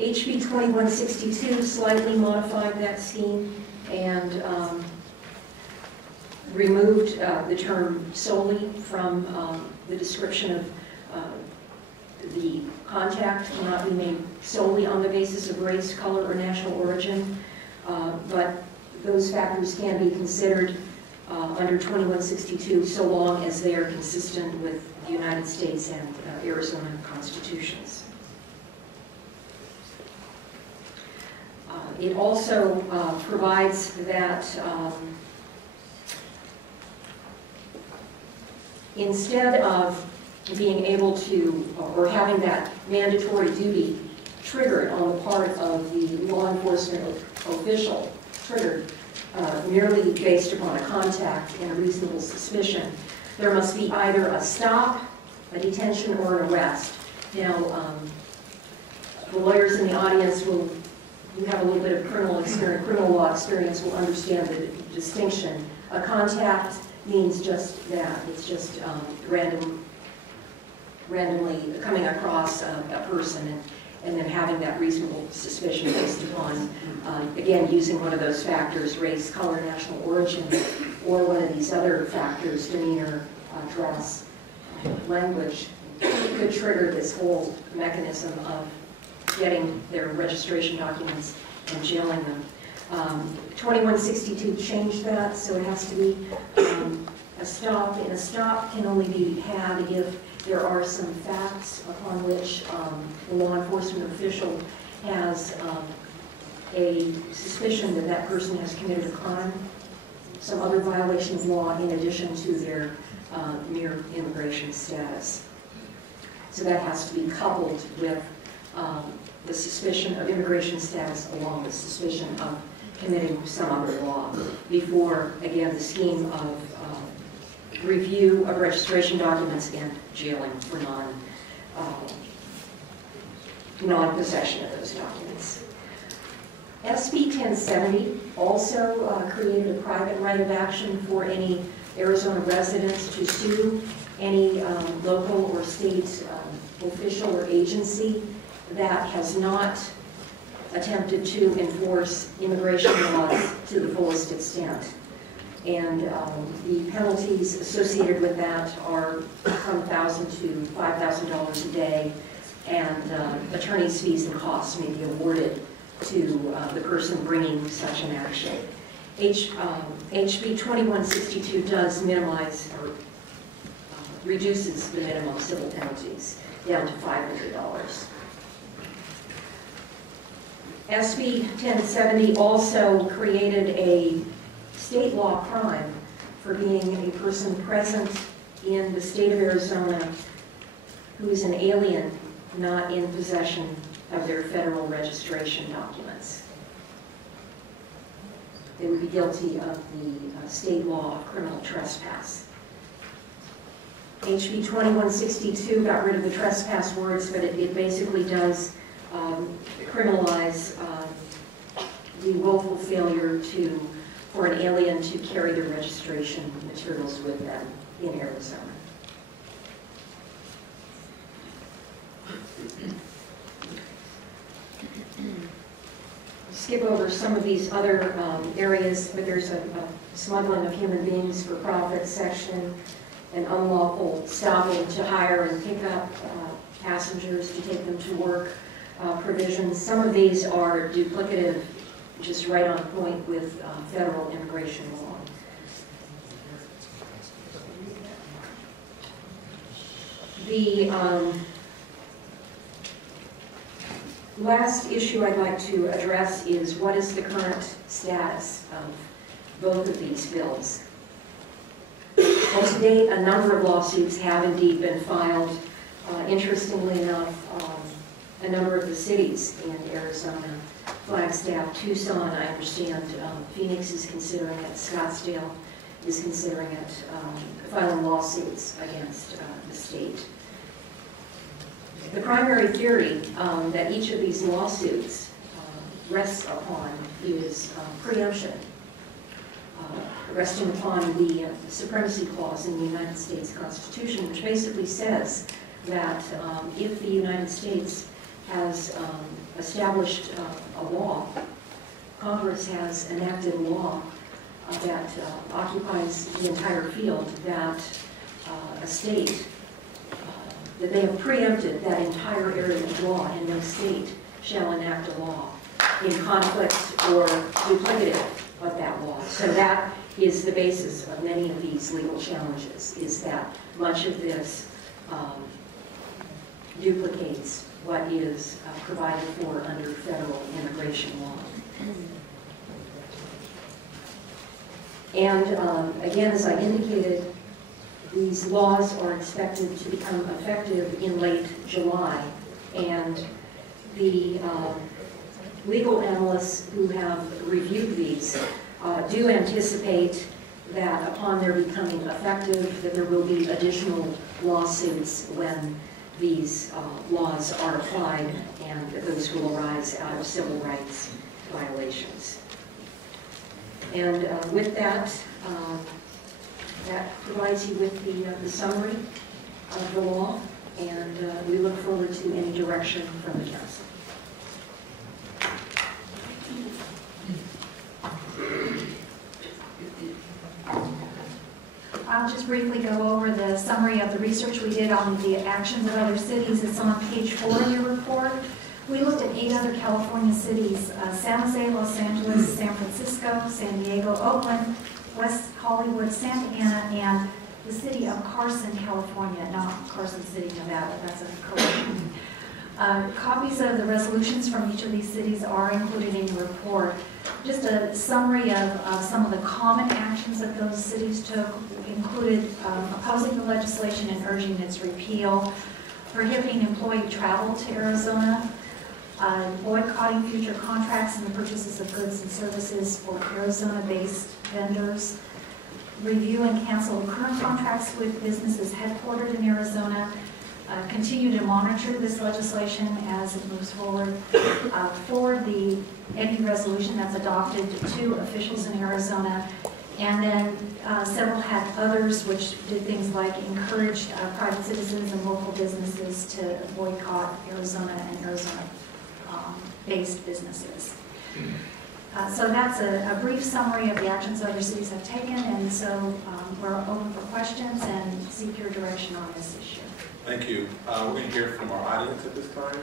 HB 2162 slightly modified that scheme and removed the term solely from the description of the contact will not be made solely on the basis of race, color, or national origin, but those factors can be considered under 2162 so long as they are consistent with the United States and Arizona constitutions. It also provides that instead of being able to, or having that mandatory duty triggered on the part of the law enforcement official, triggered merely based upon a contact and a reasonable suspicion, there must be either a stop, a detention, or an arrest. Now, the lawyers in the audience who have a little bit of criminal law experience will understand the distinction. A contact means just that. It's just randomly coming across a person and then having that reasonable suspicion based upon, again, using one of those factors, race, color, national origin, or one of these other factors, demeanor, dress, language, could trigger this whole mechanism of getting their registration documents and jailing them. 2162 changed that, so it has to be a stop, and a stop can only be had if there are some facts upon which the law enforcement official has a suspicion that that person has committed a crime, some other violation of law in addition to their mere immigration status. So that has to be coupled with the suspicion of immigration status along with suspicion of committing some other law before, again, the scheme of review of registration documents and jailing for non-possession of those documents. SB 1070 also created a private right of action for any Arizona residents to sue any local or state official or agency that has not attempted to enforce immigration laws to the fullest extent. And the penalties associated with that are from $1,000 to $5,000 a day, and attorney's fees and costs may be awarded to the person bringing such an action. HB 2162 does minimize or reduces the minimum civil penalties down to $500. SB 1070 also created a state law crime for being a person present in the state of Arizona who is an alien not in possession of their federal registration documents. They would be guilty of the state law of criminal trespass. HB 2162 got rid of the trespass words, but it basically does criminalize the willful failure for an alien to carry their registration materials with them in Arizona. Skip over some of these other areas, but there's a smuggling of human beings for profit section, an unlawful stopping to hire and pick up passengers to take them to work provisions. Some of these are duplicative, just right on point with federal immigration law. The last issue I'd like to address is what is the current status of both of these bills. Well, to date, a number of lawsuits have indeed been filed. Interestingly enough, a number of the cities in Arizona, Flagstaff, Tucson, I understand, Phoenix is considering it, Scottsdale is considering it, filing lawsuits against the state. The primary theory that each of these lawsuits rests upon is preemption, resting upon the Supremacy Clause in the United States Constitution, which basically says that if the United States has established a law. Congress has enacted a law that occupies the entire field, that a state, that they have preempted that entire area of law, and no state shall enact a law in conflict or duplicative of that law. So that is the basis of many of these legal challenges, is that much of this duplicates what is provided for under federal immigration law. And again, as I indicated, these laws are expected to become effective in late July, and the legal analysts who have reviewed these do anticipate that upon their becoming effective, that there will be additional lawsuits when these laws are applied, and that those will arise out of civil rights violations. And with that, that provides you with the summary of the law, and we look forward to any direction from the council. I'll just briefly go over the summary of the research we did on the actions of other cities. It's on page 4 of your report. We looked at 8 other California cities: San Jose, Los Angeles, San Francisco, San Diego, Oakland, West Hollywood, Santa Ana, and the city of Carson, California, not Carson City, Nevada. That's a correction. Copies of the resolutions from each of these cities are included in your report. Just a summary of some of the common actions that those cities took included opposing the legislation and urging its repeal, prohibiting employee travel to Arizona, boycotting future contracts and the purchases of goods and services for Arizona-based vendors, review and cancel current contracts with businesses headquartered in Arizona, continue to monitor this legislation as it moves forward, forward any resolution that's adopted to officials in Arizona, and then several had others which did things like encourage private citizens and local businesses to boycott Arizona and Arizona-based businesses. So that's a brief summary of the actions other cities have taken, and so we're open for questions and seek your direction on this issue. Thank you. We're going to hear from our audience at this time.